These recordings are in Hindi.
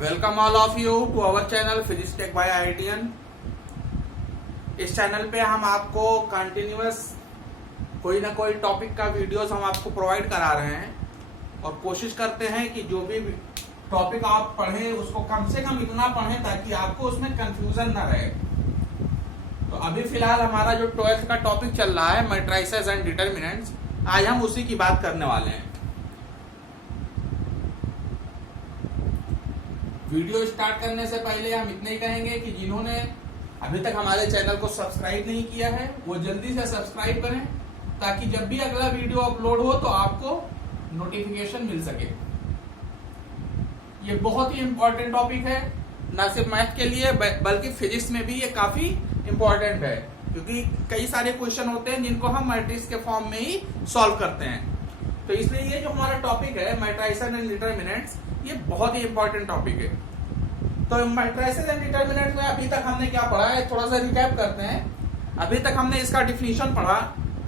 Welcome all of you to our channel physics tech by IITian. इस चैनल पे हम आपको कंटिन्यूअस कोई ना कोई टॉपिक का वीडियोस हम आपको प्रोवाइड करा रहे हैं और कोशिश करते हैं कि जो भी टॉपिक आप पढ़ें उसको कम से कम इतना पढ़ें ताकि आपको उसमें कंफ्यूजन ना रहे। तो अभी फिलहाल हमारा जो 12th का टॉपिक चल रहा है मैट्रिसेस एंड डिटर्मिनेंट्स, आज हम उसी की बात करने वाले हैं। वीडियो स्टार्ट करने से पहले हम इतना ही कहेंगे कि जिन्होंने अभी तक हमारे चैनल को सब्सक्राइब नहीं किया है वो जल्दी से सब्सक्राइब करें ताकि जब भी अगला वीडियो अपलोड हो तो आपको नोटिफिकेशन मिल सके। ये बहुत ही इंपॉर्टेंट टॉपिक है, ना सिर्फ मैथ के लिए बल्कि फिजिक्स में भी ये काफी इंपॉर्टेंट है, क्योंकि कई सारे क्वेश्चन होते हैं जिनको हम मैट्रिक्स के फॉर्म में ही सॉल्व करते हैं। तो इसलिए ये जो हमारा टॉपिक है मैट्रिसेस एंड डिटर्मिनेंट्स, ये बहुत ही इंपॉर्टेंट टॉपिक है। तो मैट्रिसेस एंड डिटर्मिनेंट्स में अभी तक हमने क्या पढ़ा है, थोड़ा सा रिकैप करते हैं। अभी तक हमने इसका डिफिनीशन पढ़ा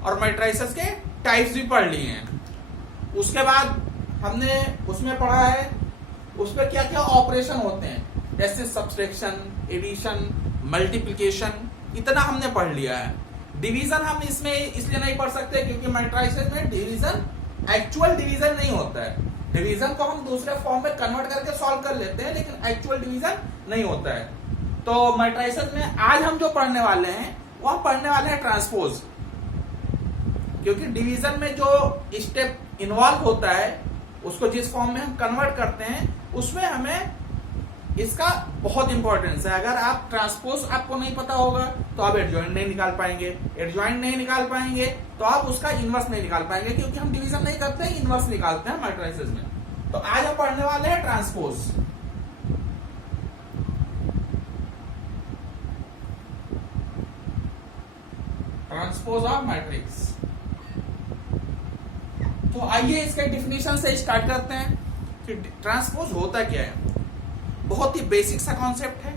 और मैट्रिसेस के टाइप्स भी पढ़ लिए हैं। उसके बाद हमने उसमें पढ़ा है उस पर क्या क्या ऑपरेशन होते हैं, जैसे सब्सट्रैक्शन, एडिशन, मल्टीप्लिकेशन, इतना हमने पढ़ लिया है। डिवीजन हम इसमें इसलिए नहीं पढ़ सकते क्योंकि मैट्रिसेस में डिवीजन एक्चुअल डिवीजन नहीं होता है। डिवीजन को हम दूसरे फॉर्म में कन्वर्ट करके सॉल्व कर लेते हैं, लेकिन एक्चुअल डिवीजन नहीं होता है। तो मैट्रिसेस में आज हम जो पढ़ने वाले हैं वो हम पढ़ने वाले हैं ट्रांसपोज, क्योंकि डिवीजन में जो स्टेप इन्वॉल्व होता है उसको जिस फॉर्म में हम कन्वर्ट करते हैं उसमें हमें इसका बहुत इंपॉर्टेंस है। अगर आप ट्रांसपोज आपको नहीं पता होगा तो आप एडजॉइंट नहीं निकाल पाएंगे, एडजॉइंट नहीं निकाल पाएंगे तो आप उसका इनवर्स नहीं निकाल पाएंगे, क्योंकि हम डिवीजन नहीं करते हैं, इनवर्स निकालते हैं मैट्रिसेस में। तो आज हम पढ़ने वाले हैं ट्रांसपोज। Transpose of matrix. तो आइए इसके डिफिनीशन से स्टार्ट करते हैं कि ट्रांसपोज होता क्या है। बहुत ही बेसिक सा कॉन्सेप्ट है।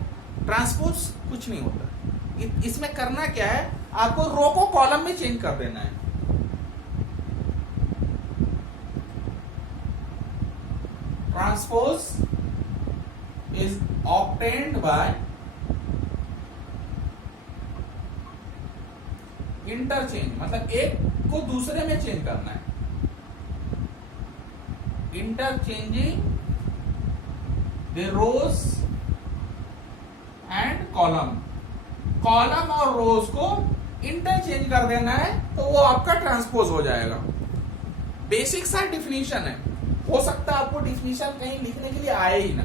ट्रांसपोज कुछ नहीं होता। इसमें करना क्या है, आपको रो को कॉलम में चेंज कर देना है। Transpose is obtained by interchange, मतलब एक को दूसरे में चेंज करना है। Interchanging the rows and column और रोज को इंटरचेंज कर देना है तो वो आपका ट्रांसपोज हो जाएगा। बेसिक सा डिफिनीशन है। हो सकता है आपको डिफिनीशन कहीं लिखने के लिए आए ही ना,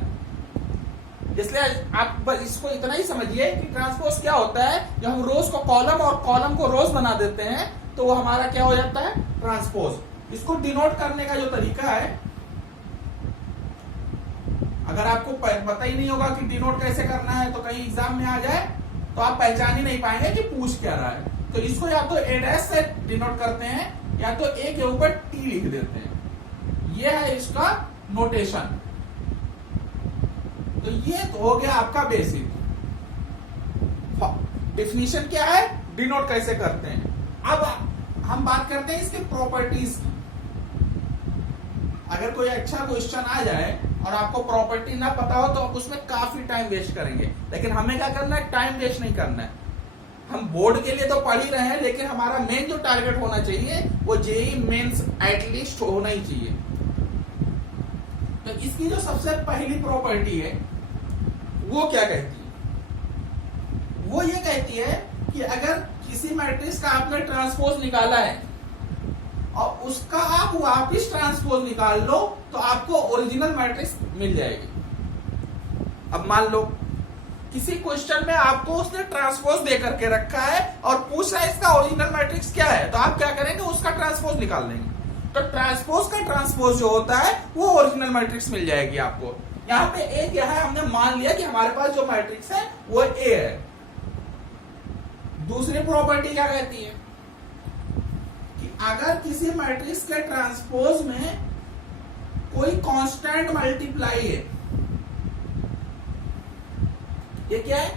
इसलिए आप बस इसको इतना ही समझिए कि ट्रांसपोज क्या होता है। जब हम रोज को कॉलम और कॉलम को रोज बना देते हैं तो वो हमारा क्या हो जाता है, ट्रांसपोज। इसको डिनोट करने का जो तरीका है, अगर आपको पता ही नहीं होगा कि डिनोट कैसे करना है तो कहीं एग्जाम में आ जाए तो आप पहचान ही नहीं पाएंगे कि पूछ क्या रहा है। तो इसको या तो ए डैश से डिनोट करते हैं या तो ए के ऊपर टी लिख देते हैं। ये है इसका नोटेशन। तो ये तो हो गया आपका बेसिक। डिफिनीशन क्या है, डिनोट कैसे करते हैं। अब हम बात करते हैं इसके प्रॉपर्टीज की। अगर कोई अच्छा क्वेश्चन आ जाए और आपको प्रॉपर्टी ना पता हो तो आप उसमें काफी टाइम वेस्ट करेंगे, लेकिन हमें क्या करना है, टाइम वेस्ट नहीं करना है। हम बोर्ड के लिए तो पढ़ ही रहे हैं, लेकिन हमारा मेन जो टारगेट होना चाहिए वो जेईई मेंस एटलीस्ट होना ही चाहिए। तो इसकी जो सबसे पहली प्रॉपर्टी है वो क्या कहती है, वो ये कहती है कि अगर किसी मैट्रिक्स का आपने ट्रांसपोज निकाला है और उसका आप वापिस ट्रांसपोज निकाल लो तो आपको ओरिजिनल मैट्रिक्स मिल जाएगी। अब मान लो किसी क्वेश्चन में आपको उसने ट्रांसपोज दे करके रखा है और पूछ रहा है इसका ओरिजिनल मैट्रिक्स क्या है, तो आप क्या करेंगे, उसका ट्रांसपोज निकाल देंगे। तो ट्रांसपोज का ट्रांसपोज जो होता है वो ओरिजिनल मैट्रिक्स मिल जाएगी आपको। यहाँ पे ए क्या है, हमने मान लिया कि हमारे पास जो मैट्रिक्स है वो ए है। दूसरी प्रॉपर्टी क्या कहती है, अगर किसी मैट्रिक्स के ट्रांसपोज में कोई कांस्टेंट मल्टीप्लाई है, ये क्या है,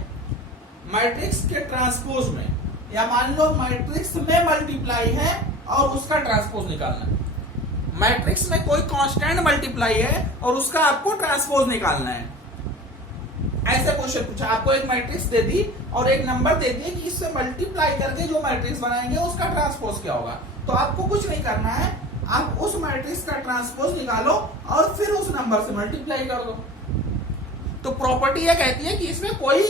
मैट्रिक्स के ट्रांसपोज में, या मान लो मैट्रिक्स में मल्टीप्लाई है और उसका ट्रांसपोज निकालना है। मैट्रिक्स में कोई कांस्टेंट मल्टीप्लाई है और उसका आपको ट्रांसपोज निकालना है। ऐसे क्वेश्चन पूछा, आपको एक मैट्रिक्स दे दी और एक नंबर दे दिए कि इससे मल्टीप्लाई करके जो मैट्रिक्स बनाएंगे उसका ट्रांसपोज क्या होगा। तो आपको कुछ नहीं करना है, आप उस मैट्रिक्स का ट्रांसपोज निकालो और फिर उस नंबर से मल्टीप्लाई कर दो। तो प्रॉपर्टी यह कहती है कि इसमें कोई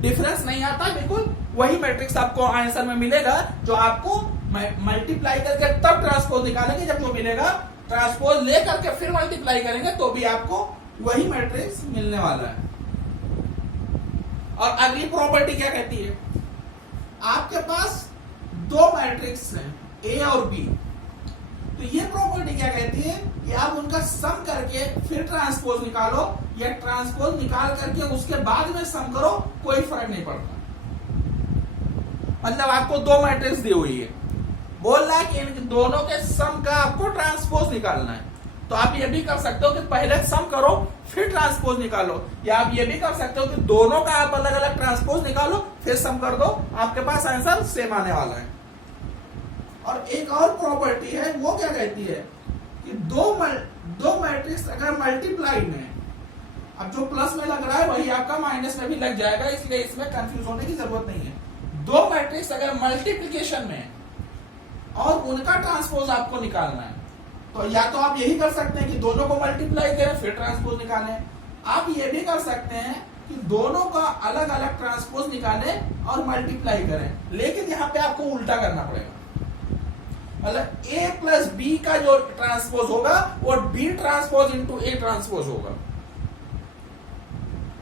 डिफरेंस नहीं आता, बिल्कुल वही मैट्रिक्स आपको आंसर में मिलेगा जो आपको मल्टीप्लाई करके तब ट्रांसपोज निकालेंगे जब जो मिलेगा, ट्रांसपोज ले करके फिर मल्टीप्लाई करेंगे तो भी आपको वही मैट्रिक्स मिलने वाला है। और अगली प्रॉपर्टी क्या कहती है, आपके पास दो मैट्रिक्स हैं ए और बी, तो ये प्रॉपर्टी क्या कहती है कि आप उनका सम करके फिर ट्रांसपोज निकालो या ट्रांसपोज निकाल करके उसके बाद में सम करो, कोई फर्क नहीं पड़ता। मतलब आपको दो मैट्रिक्स दी हुई है, बोल रहा है कि इन दोनों के सम का आपको ट्रांसपोज निकालना है, तो आप ये भी कर सकते हो कि पहले सम करो फिर ट्रांसपोज निकालो, या आप ये भी कर सकते हो कि दोनों का आप अलग अलग ट्रांसपोज निकालो फिर सम कर दो, आपके पास आंसर सेम आने वाला है। और एक और प्रॉपर्टी है, वो क्या कहती है कि दो मैट्रिक्स अगर मल्टीप्लाई में, अब जो प्लस में लग रहा है वही आपका माइनस में भी लग जाएगा, इसलिए इसमें कंफ्यूज होने की जरूरत नहीं है। दो मैट्रिक्स अगर मल्टीप्लीकेशन में और उनका ट्रांसपोज आपको निकालना है, तो या तो आप यही कर सकते हैं कि दोनों को मल्टीप्लाई करें फिर ट्रांसपोज निकालें, आप ये भी कर सकते हैं कि दोनों का अलग अलग ट्रांसपोज निकालें और मल्टीप्लाई करें, लेकिन यहां पे आपको उल्टा करना पड़ेगा। मतलब ए प्लस बी का जो ट्रांसपोज होगा वो B transpose into A transpose होगा।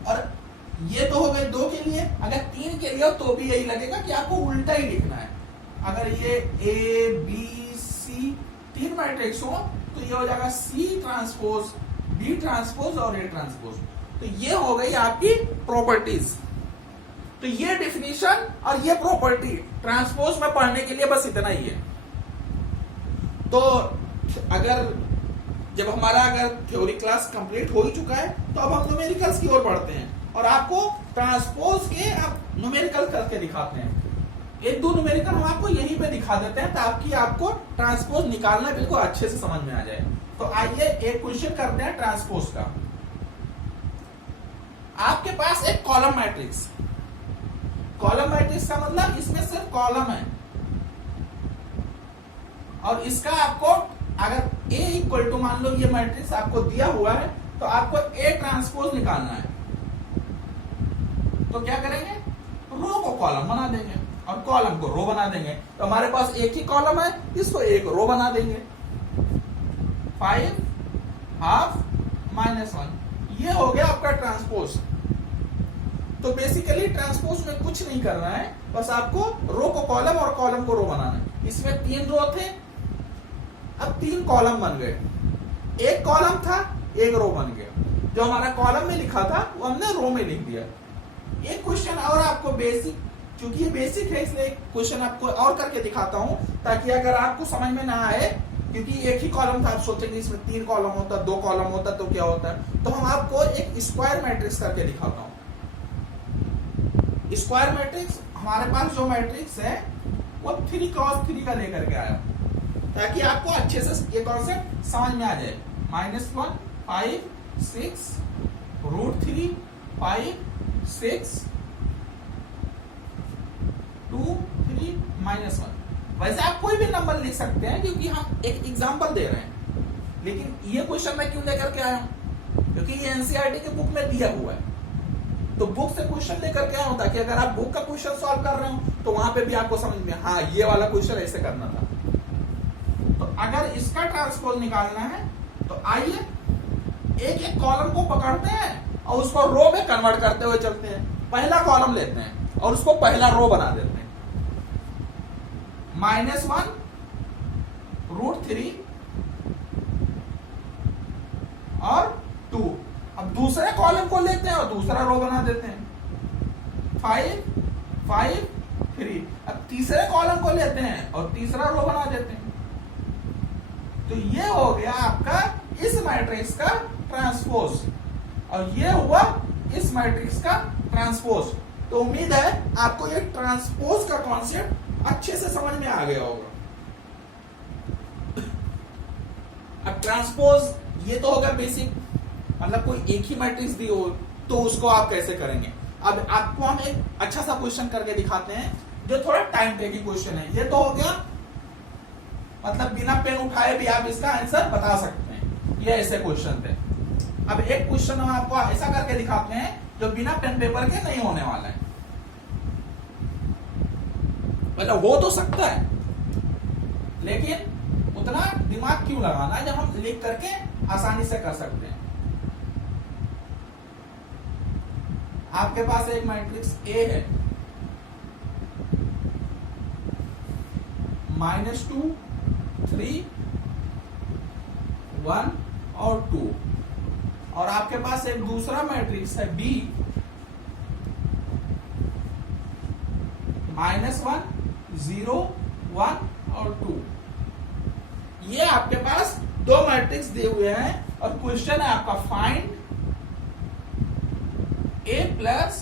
और ये तो हो गए दो के लिए, अगर तीन के लिए हो तो भी यही लगेगा कि आपको उल्टा ही लिखना है। अगर ये ए बी सी तीन मैट्रिक्स हो तो ये हो जाएगा सी ट्रांसपोज बी ट्रांसपोज और ए ट्रांसपोज। तो ये हो गई आपकी प्रॉपर्टीज। तो ये डिफिनीशन और ये प्रॉपर्टी ट्रांसपोज में पढ़ने के लिए बस इतना ही है। तो अगर जब हमारा अगर थ्योरी क्लास कंप्लीट हो ही चुका है तो अब हम न्यूमेरिकल्स की ओर बढ़ते हैं और आपको ट्रांसपोज के आप न्यूमेरिकल करके दिखाते हैं। एक दो न्यूमेरिकल हम आपको यहीं पे दिखा देते हैं ताकि आपको ट्रांसपोज निकालना बिल्कुल अच्छे से समझ में आ जाए। तो आइए एक क्वेश्चन करते हैं ट्रांसपोज का। आपके पास एक कॉलम मैट्रिक्स, कॉलम मैट्रिक्स का मतलब इसमें सिर्फ कॉलम है और इसका आपको अगर A इक्वल टू मान लो ये मैट्रिक्स आपको दिया हुआ है तो आपको A ट्रांसपोज निकालना है। तो क्या करेंगे, रो को कॉलम बना देंगे और कॉलम को रो बना देंगे। तो हमारे पास एक ही कॉलम है, इसको एक रो बना देंगे। 5 हाफ -1 ये हो गया आपका ट्रांसपोज। तो बेसिकली ट्रांसपोज में कुछ नहीं करना है, बस आपको रो को कॉलम और कॉलम को रो बनाना है। इसमें 3 रो थे, अब 3 कॉलम बन गए। एक कॉलम था, एक रो बन गया। जो हमारा कॉलम में लिखा था वो हमने रो में लिख दिया। एक क्वेश्चन और आपको बेसिक, क्योंकि ये बेसिक है इसलिए क्वेश्चन आपको और करके दिखाता हूं ताकि अगर आपको समझ में ना आए, क्योंकि एक ही कॉलम था, आप सोचेंगे इसमें 3 कॉलम होता, 2 कॉलम होता तो क्या होता है। तो हम आपको एक स्क्वायर मैट्रिक्स करके दिखाता हूं। स्क्वायर मैट्रिक्स हमारे पास जो मैट्रिक्स है वो 3 क्रॉस 3 का लेकर के आया ताकि आपको अच्छे से ये कॉन्सेप्ट समझ में आ जाए। -1 5 6 √3 5 6 2 3 -1। वैसे आप कोई भी नंबर लिख सकते हैं क्योंकि हम एक एग्जांपल दे रहे हैं, लेकिन ये क्वेश्चन मैं क्यों लेकर के आया हूं, क्योंकि ये एनसीईआरटी के बुक में दिया हुआ है। तो बुक से क्वेश्चन लेकर के आया हूं ताकि अगर आप बुक का क्वेश्चन सॉल्व कर रहे हो तो वहां पे भी आपको समझ में, हाँ ये वाला क्वेश्चन ऐसे करना था। तो अगर इसका ट्रांसपोज निकालना है तो आइए एक एक कॉलम को पकड़ते हैं और उसको रो में कन्वर्ट करते हुए चलते हैं। पहला कॉलम लेते हैं और उसको पहला रो बना देते हैं। -1 √3 और 2। अब दूसरे कॉलम को लेते हैं और दूसरा रो बना देते हैं। 5 5 3। अब तीसरे कॉलम को लेते हैं और तीसरा रो बना देते हैं। तो ये हो गया आपका इस मैट्रिक्स का ट्रांसपोज और ये हुआ इस मैट्रिक्स का ट्रांसपोज। तो उम्मीद है आपको ये ट्रांसपोज का कॉन्सेप्ट अच्छे से समझ में आ गया होगा। अब ट्रांसपोज ये तो होगा बेसिक, मतलब कोई एक ही मैट्रिक्स दी हो तो उसको आप कैसे करेंगे। अब आपको हम एक अच्छा सा क्वेश्चन करके दिखाते हैं जो थोड़ा टाइम टेकिंग क्वेश्चन है। ये तो हो गया, मतलब बिना पेन उठाए भी आप इसका आंसर बता सकते हैं, ये ऐसे क्वेश्चन थे। अब एक क्वेश्चन हम आपको ऐसा करके दिखाते हैं जो बिना पेन पेपर के नहीं होने वाला है, मतलब हो तो सकता है लेकिन उतना दिमाग क्यों लगाना है जब हम लिख करके आसानी से कर सकते हैं। आपके पास एक मैट्रिक्स ए है, -2, 3, 1 और 2, और आपके पास एक दूसरा मैट्रिक्स है बी, -1, 0, 1 और 2। ये आपके पास दो मैट्रिक्स दिए हुए हैं और क्वेश्चन है आपका फाइंड a प्लस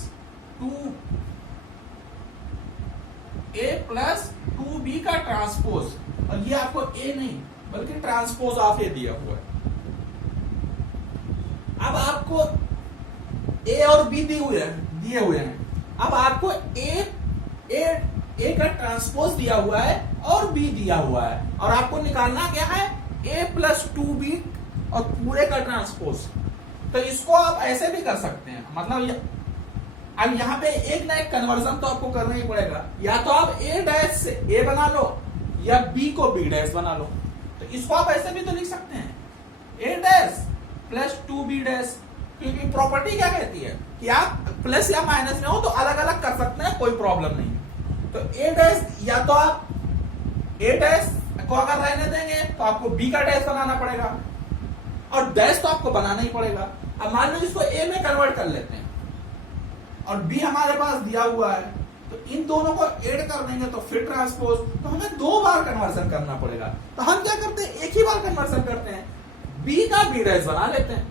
2b का ट्रांसपोज, और ये आपको a नहीं बल्कि ट्रांसपोज ऑफ a दिया हुआ है। अब आपको a और b दिए हुए हैं। अब आपको a का ट्रांसपोज दिया हुआ है और b दिया हुआ है, और आपको निकालना क्या है, a प्लस 2b और पूरे का ट्रांसपोज। तो इसको आप ऐसे भी कर सकते हैं, मतलब अब यहाँ पे एक ना एक कन्वर्जन तो आपको करना ही पड़ेगा, या तो आप a डैश से a बना लो या b को b डैश बना लो। तो इसको आप ऐसे भी तो लिख सकते हैं, a dash plus 2b dash, क्योंकि प्रॉपर्टी क्या कहती है कि आप प्लस या माइनस में हो तो अलग अलग कर सकते हैं, कोई प्रॉब्लम नहीं। तो a डैश, या तो आप a डैश को अगर रहने देंगे तो आपको b का डैश बनाना पड़ेगा, और डैश तो आपको बनाना ही पड़ेगा। अब मान लो इसको a में कन्वर्ट कर लेते हैं और b हमारे पास दिया हुआ है, तो इन दोनों को ऐड कर देंगे तो फिर ट्रांसपोज, तो हमें 2 बार कन्वर्जन करना पड़ेगा। तो हम क्या करते हैं, एक ही बार कन्वर्जन करते हैं, b का b डैश बना लेते हैं,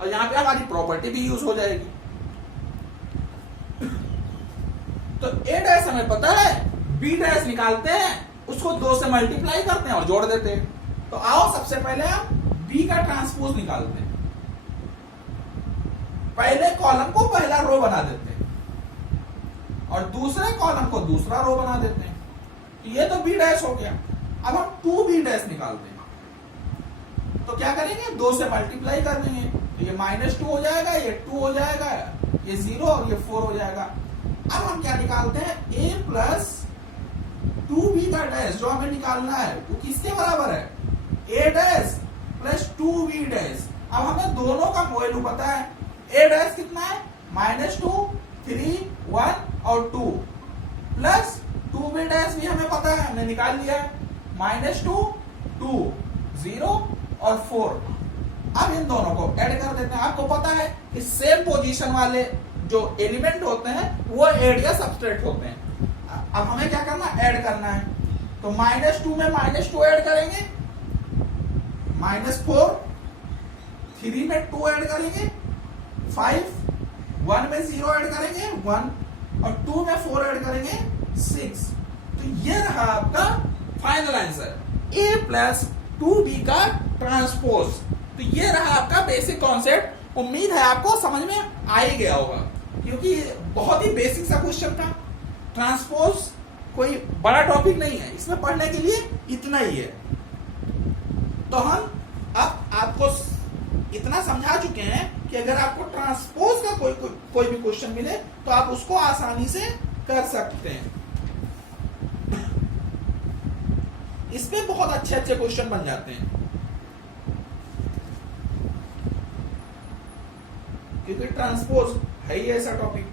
और यहाँ पे हमारी प्रॉपर्टी भी यूज हो जाएगी। तो a डैश हमें पता है, b डैश निकालते हैं, उसको 2 से मल्टीप्लाई करते हैं और जोड़ देते हैं। तो आओ सबसे पहले हम b का ट्रांसपोज निकालते हैं। पहले कॉलम को पहला रो बना देते हैं और दूसरे कॉलम को दूसरा रो बना देते हैं। तो ये तो b डैश हो गया। अब हम 2b डैश निकालते हैं, तो क्या करेंगे, 2 से मल्टीप्लाई कर देंगे, तो ये -2 हो जाएगा, ये 2 हो जाएगा, ये 0 और ये 4 हो जाएगा। अब हम क्या निकालते हैं, a प्लस 2b का डैश जो हमें निकालना है वो किसके बराबर है, a dash plus 2b dash. अब हमें दोनों का वैल्यू पता है, a डैश कितना है, -2, 3, 1 और 2, प्लस 2b डैश भी हमें पता है, हमने निकाल लिया है, -2, 2, 0 और 4। अब इन दोनों को ऐड कर देते हैं। आपको पता है कि सेम पोजीशन वाले जो एलिमेंट होते हैं वो ऐड या सब्सट्रैक्ट होते हैं। अब हमें क्या करना, ऐड करना है, तो -2 में -2 ऐड करेंगे, -4, 3 में 2 ऐड करेंगे, 5, 1 में 0 ऐड करेंगे, 1 और 2 में 4 ऐड करेंगे, 6। तो ये रहा आपका final answer, a plus 2b का ट्रांसपोज। तो ये रहा आपका बेसिक कॉन्सेप्ट। उम्मीद है आपको समझ में आ ही गया होगा, क्योंकि बहुत ही बेसिक सा क्वेश्चन था। ट्रांसपोज कोई बड़ा टॉपिक नहीं है, इसमें पढ़ने के लिए इतना ही है। तो हम अब आपको इतना समझा चुके हैं कि अगर आपको ट्रांसपोज का कोई भी क्वेश्चन मिले तो आप उसको आसानी से कर सकते हैं। इसमें बहुत अच्छे अच्छे क्वेश्चन बन जाते हैं, क्योंकि ट्रांसपोज है ही ऐसा टॉपिक।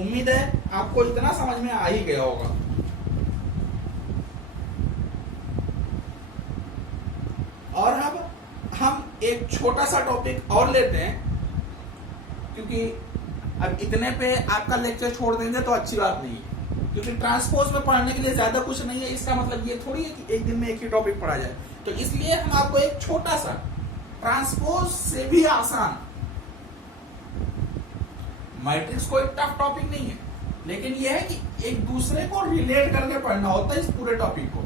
उम्मीद है आपको इतना समझ में आ ही गया होगा। और अब हम एक छोटा सा टॉपिक और लेते हैं, क्योंकि अब इतने पे आपका लेक्चर छोड़ देंगे तो अच्छी बात नहीं है। क्योंकि ट्रांसपोज में पढ़ने के लिए ज्यादा कुछ नहीं है, इसका मतलब ये थोड़ी है कि एक दिन में एक ही टॉपिक पढ़ा जाए। तो इसलिए हम आपको एक छोटा सा ट्रांसपोज से भी आसान, मैट्रिक्स कोई टफ टॉपिक नहीं है, लेकिन यह है कि एक दूसरे को रिलेट करके पढ़ना होता है इस पूरे टॉपिक को।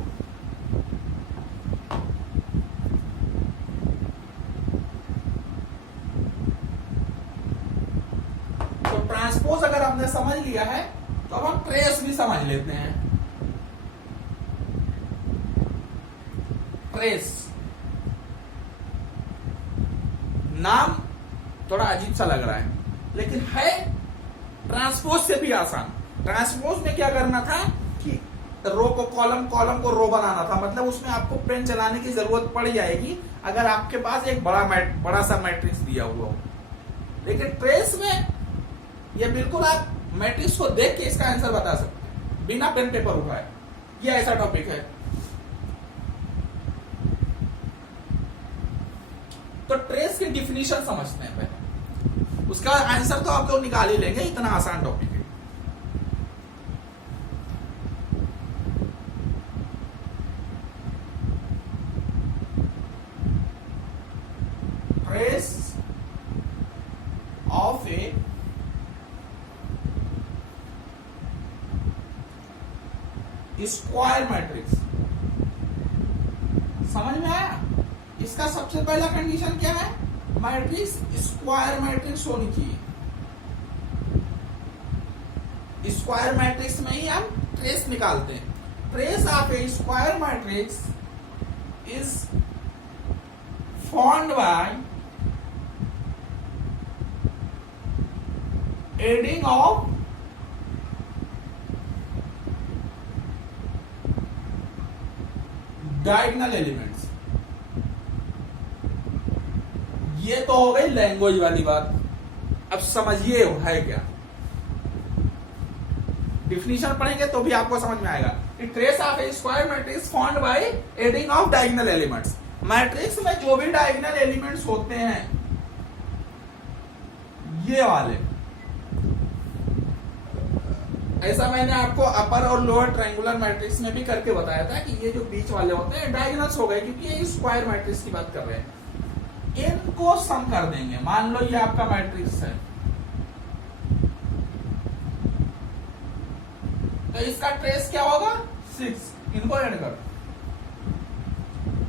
तो ट्रांसपोज अगर हमने समझ लिया है तो अब हम ट्रेस भी समझ लेते हैं। ट्रेस नाम थोड़ा अजीब सा लग रहा है, लेकिन है ट्रांसपोज से भी आसान। ट्रांसपोज में क्या करना था कि रो को कॉलम, कॉलम को रो बनाना था, मतलब उसमें आपको पेन चलाने की जरूरत पड़ जाएगी अगर आपके पास एक बड़ा सा मैट्रिक्स दिया हुआ हो। लेकिन ट्रेस में ये बिल्कुल आप मैट्रिक्स को देख के इसका आंसर बता सकते हैं बिना पेन पेपर उठाए। ये ऐसा टॉपिक है। तो ट्रेस की डिफिनीशन समझते हैं पहले, उसका आंसर तो आप लोग निकाल ही लेंगे, इतना आसान टॉपिक है। Trace of A square matrix, समझ में आया? इसका सबसे पहला कंडीशन क्या है? मैट्रिक्स स्क्वायर मैट्रिक्स होनी चाहिए। स्क्वायर मैट्रिक्स में ही हम ट्रेस निकालते हैं। Trace of A square matrix is formed by adding of diagonal elements. ये तो हो गई लैंग्वेज वाली बात। अब समझिए है क्या, डिफिनीशन पढ़ेंगे तो भी आपको समझ में आएगा कि trace of A square matrix formed by adding of diagonal elements. Matrix में जो भी डायगोनल एलिमेंट्स होते हैं, ये वाले, ऐसा मैंने आपको अपर और लोअर ट्रायंगुलर मैट्रिक्स में भी करके बताया था कि ये जो बीच वाले होते हैं डायगोनल्स हो गए, क्योंकि ये स्क्वायर मैट्रिक्स की बात कर रहे हैं। इनको सम कर देंगे। मान लो ये आपका मैट्रिक्स है, तो इसका ट्रेस क्या होगा? 6। इनको ऐड कर,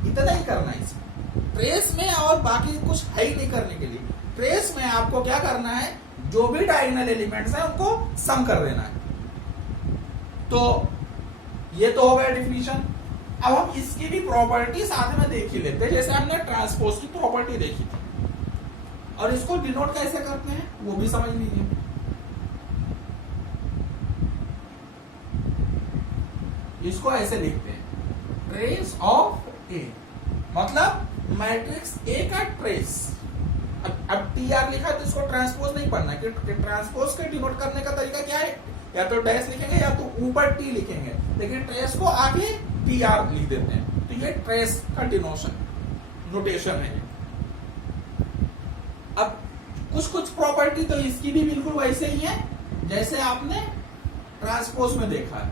इतना ही करना है इसमें। ट्रेस में और बाकी कुछ है ही नहीं करने के लिए। ट्रेस में आपको क्या करना है, जो भी डायगोनल एलिमेंट्स हैं उनको सम कर देना है। तो ये तो हो गया डिफिनीशन। अब हम इसकी भी प्रॉपर्टी साथ में देख ही लेते हैं, जैसे हमने ट्रांसपोज की प्रॉपर्टी देखी थी। और इसको डिनोट कैसे करते हैं वो भी समझ लीजिए। इसको ऐसे लिखते हैं, ट्रेस ऑफ ए, मतलब मैट्रिक्स ए का ट्रेस। अब टीआर लिखा है तो इसको ट्रांसपोज नहीं पढ़ना, क्योंकि ट्रांसपोज के डिनोट करने का तरीका क्या है, या तो डैश लिखेंगे या तो ऊपर टी लिखेंगे, लेकिन ट्रेस को आगे टीआर लिख देते हैं। तो ये ट्रेस का नोटेशन है। अब कुछ प्रॉपर्टी तो इसकी भी बिल्कुल वैसे ही है जैसे आपने ट्रांसपोज में देखा है।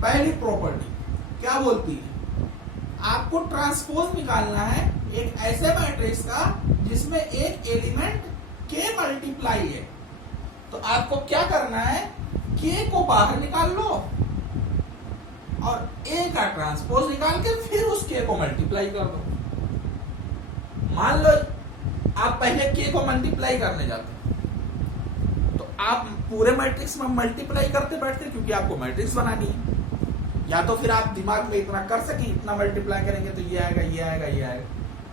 पहली प्रॉपर्टी क्या बोलती है, आपको ट्रांसपोज निकालना है एक ऐसे मैट्रिक्स का जिसमें एक एलिमेंट के मल्टीप्लाई है। तो आपको क्या करना है, के को बाहर निकाल लो और ए का ट्रांसपोज निकाल के फिर उस के को मल्टीप्लाई कर दो। मान लो आप पहले के को मल्टीप्लाई करने जाते, तो आप पूरे मैट्रिक्स में मल्टीप्लाई करते बैठते, क्योंकि आपको मैट्रिक्स बनानी है। या तो फिर आप दिमाग में इतना कर सके, इतना मल्टीप्लाई करेंगे तो ये आएगा, ये आएगा, ये आएगा।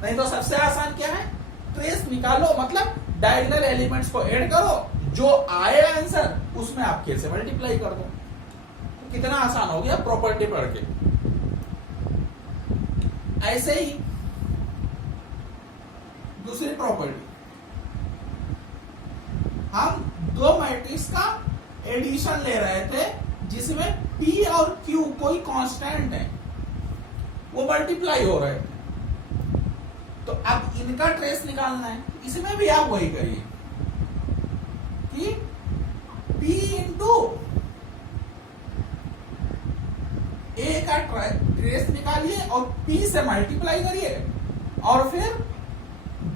नहीं तो सबसे आसान क्या है, ट्रेस निकालो, मतलब डायगोनल एलिमेंट्स को ऐड करो, जो आए आंसर उसमें आप के से मल्टीप्लाई कर दो। तो कितना आसान हो गया प्रॉपर्टी पढ़ के। ऐसे ही दूसरी प्रॉपर्टी, हम दो मैट्रिक्स का एडिशन ले रहे थे जिसमें P और Q कोई कांस्टेंट है, वो मल्टीप्लाई हो रहे थे। तो अब इनका ट्रेस निकालना है। इसमें भी आप वही करिए कि बी इंटू ए का ट्रेस निकालिए और पी से मल्टीप्लाई करिए और फिर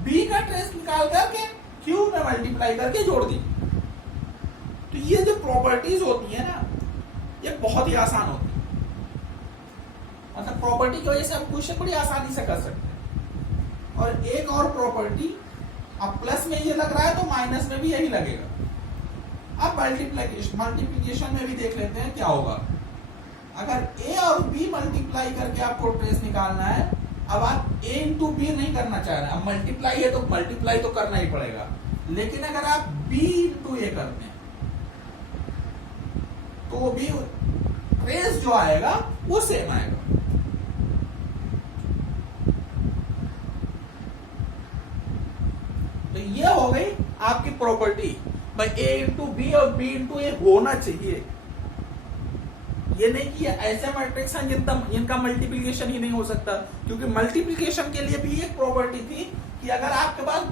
बी का ट्रेस निकाल करके क्यू में मल्टीप्लाई करके जोड़ दी। तो ये जो प्रॉपर्टीज होती है ना, ये बहुत ही आसान होती है। मतलब प्रॉपर्टी की वजह से हम क्वेश्चन बड़ी आसानी से कर सकते हैं। और एक और प्रॉपर्टी, अब प्लस में ये लग रहा है तो माइनस में भी यही लगेगा। अब मल्टीप्लीकेशन में भी देख लेते हैं क्या होगा। अगर ए और बी मल्टीप्लाई करके आपको ट्रेस निकालना है, अब आप ए इंटू बी नहीं करना चाह रहे, अब मल्टीप्लाई है तो मल्टीप्लाई तो करना ही पड़ेगा। लेकिन अगर आप बी इंटू ए करते हैं तो वो भी ट्रेस जो आएगा वो सेम आएगा। तो ये हो गई आपकी प्रॉपर्टी, भाई ए इंटू बी और बी इंटू ए होना चाहिए। ये नहीं कि ऐसे मैट्रिक्स हैं जिनका मल्टीप्लिकेशन ही नहीं हो सकता, क्योंकि मल्टीप्लिकेशन के लिए भी एक प्रॉपर्टी थी कि अगर आपके पास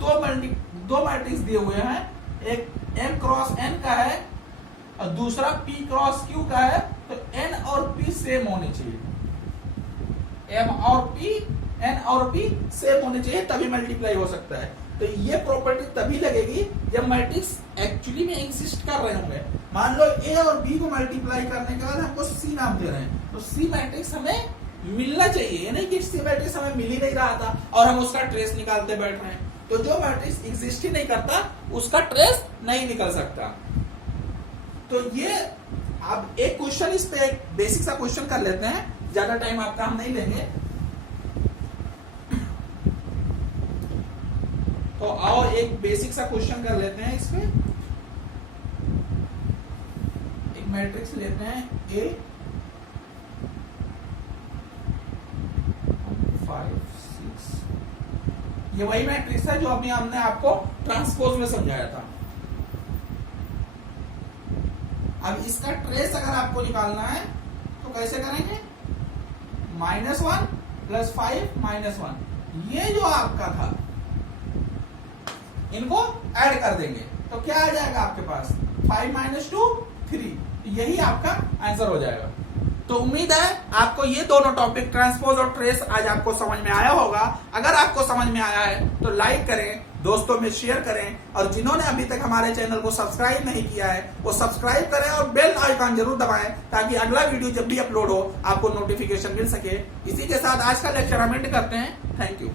दो मैट्रिक्स दिए हुए हैं, एक m क्रॉस n का है और दूसरा p क्रॉस q का है, तो n और p सेम होने चाहिए। m और p, n और p सेम होने चाहिए, तभी मल्टीप्लाई हो सकता है। तो ये प्रॉपर्टी तभी लगेगी जब मैट्रिक्स एक्चुअली में एग्जिस्ट कर रहे होंगे। मान लो ए और बी को मल्टीप्लाई करने के बाद हमको सी नाम दे रहे हैं, तो सी मैट्रिक्स हमें मिलना चाहिए, नहीं कि सी मैट्रिक्स हमें मिल ही नहीं रहा था और हम उसका ट्रेस निकालते बैठ रहे हैं। तो जो मैट्रिक्स एग्जिस्ट ही नहीं करता उसका ट्रेस नहीं निकल सकता। तो ये अब एक क्वेश्चन, इस पे एक बेसिक सा क्वेश्चन कर लेते हैं, ज्यादा टाइम आपका हम नहीं लेंगे। तो आओ एक बेसिक सा क्वेश्चन कर लेते हैं। इसमें एक मैट्रिक्स लेते हैं A 5 6, ये वही मैट्रिक्स है जो अभी हमने आपको ट्रांसपोज में समझाया था। अब इसका ट्रेस अगर आपको निकालना है तो कैसे करेंगे, -1 + 5 -1, ये जो आपका था इनको ऐड कर देंगे तो क्या आ जाएगा आपके पास, 5 - 2 3। यही आपका आंसर हो जाएगा। तो उम्मीद है आपको ये दोनों टॉपिक ट्रांसपोज और ट्रेस आज आपको समझ में आया होगा। अगर आपको समझ में आया है तो लाइक करें, दोस्तों में शेयर करें, और जिन्होंने अभी तक हमारे चैनल को सब्सक्राइब नहीं किया है वो सब्सक्राइब करें और बेल आइकन जरूर दबाएं, ताकि अगला वीडियो जब भी अपलोड हो आपको नोटिफिकेशन मिल सके। इसी के साथ आज का लेक्चर हम एंड करते हैं। Thank you.